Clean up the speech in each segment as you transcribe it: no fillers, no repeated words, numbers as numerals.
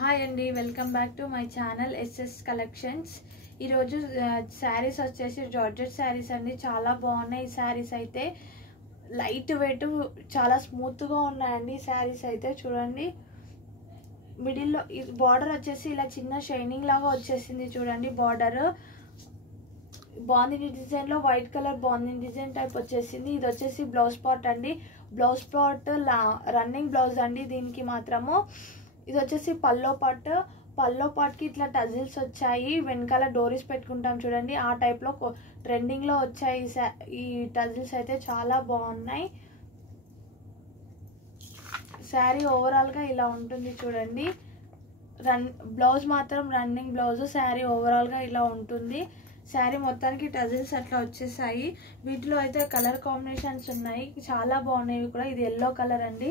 Hi అండి, welcome back to my channel SS collections. ఈరోజు శారీస్ వచ్చేసి జార్జెట్ శారీస్ అండి. చాలా బాగున్నాయి ఈ శారీస్ అయితే. లైట్ వెయిట్, చాలా స్మూత్గా ఉన్నాయండి ఈ శారీస్ అయితే. చూడండి, మిడిల్లో బార్డర్ వచ్చేసి ఇలా చిన్న షైనింగ్ లాగా వచ్చేసింది. చూడండి, బార్డర్ బాందిని డిజైన్లో white colour bandhani design type వచ్చేసింది. ఇది వచ్చేసి బ్లౌజ్ పార్ట్ అండి. బ్లౌజ్ పార్ట్ రన్నింగ్ బ్లౌజ్ అండి దీనికి మాత్రము. ఇది వచ్చేసి పల్లో పార్ట్కి ఇట్లా టజిల్స్ వచ్చాయి. వెనకాల డోరీస్ పెట్టుకుంటాం చూడండి, ఆ టైప్లో ట్రెండింగ్లో వచ్చాయి ఈ టజిల్స్ అయితే. చాలా బాగున్నాయి. శారీ ఓవరాల్గా ఇలా ఉంటుంది చూడండి. బ్లౌజ్ మాత్రం రన్నింగ్ బ్లౌజ్, శారీ ఓవరాల్గా ఇలా ఉంటుంది. శారీ మొత్తానికి టజిల్స్ అట్లా వచ్చేసాయి. వీటిలో అయితే కలర్ కాంబినేషన్స్ ఉన్నాయి, చాలా బాగున్నాయి కూడా. ఇది ఎల్లో కలర్ అండి,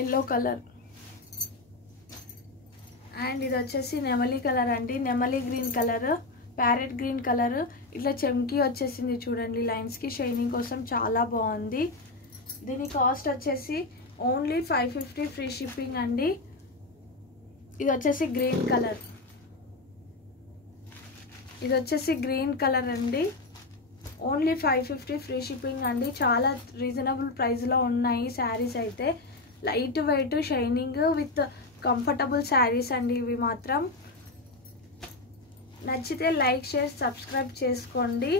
ఎల్లో కలర్. అండ్ ఇది వచ్చేసి నెమలి కలర్ అండి, నెమలి green colour, parrot green colour. ఇట్లా చెమ్కి వచ్చేసింది చూడండి లైన్స్కి, షైనింగ్ కోసం చాలా బాగుంది. దీని కాస్ట్ వచ్చేసి ఓన్లీ 550 ఫ్రీ షిప్పింగ్ అండి. ఇది వచ్చేసి గ్రీన్ కలర్, ఇది వచ్చేసి గ్రీన్ కలర్ అండి. ఓన్లీ 550 ఫ్రీ షిప్పింగ్ అండి. చాలా రీజనబుల్ ప్రైస్లో ఉన్నాయి శారీస్ అయితే. Light weight, shining with comfortable saris అండి ఇవి మాత్రం. నచ్చితే లైక్, షేర్, సబ్స్క్రైబ్ చేసుకోండి.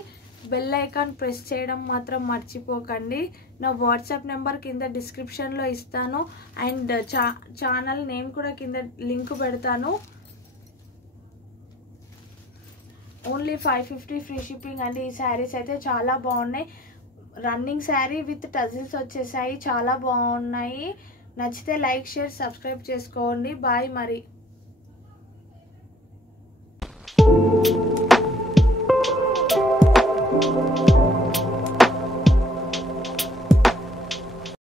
బెల్ ఐకాన్ ప్రెస్ చేయడం మాత్రం మర్చిపోకండి. నా వాట్సాప్ నెంబర్ కింద డిస్క్రిప్షన్లో ఇస్తాను. అండ్ ఛానల్ నేమ్ కూడా కింద లింక్ పెడతాను. ఓన్లీ 550 ఫ్రీ షిప్పింగ్ అండి. ఈ శారీస్ అయితే చాలా బాగున్నాయి. రన్నింగ్ శారీ విత్ టజిల్స్ వచ్చేసాయి, చాలా బాగున్నాయి. నచ్చితే లైక్, షేర్, సబ్స్క్రైబ్ చేసుకోండి. బాయ్ మరి.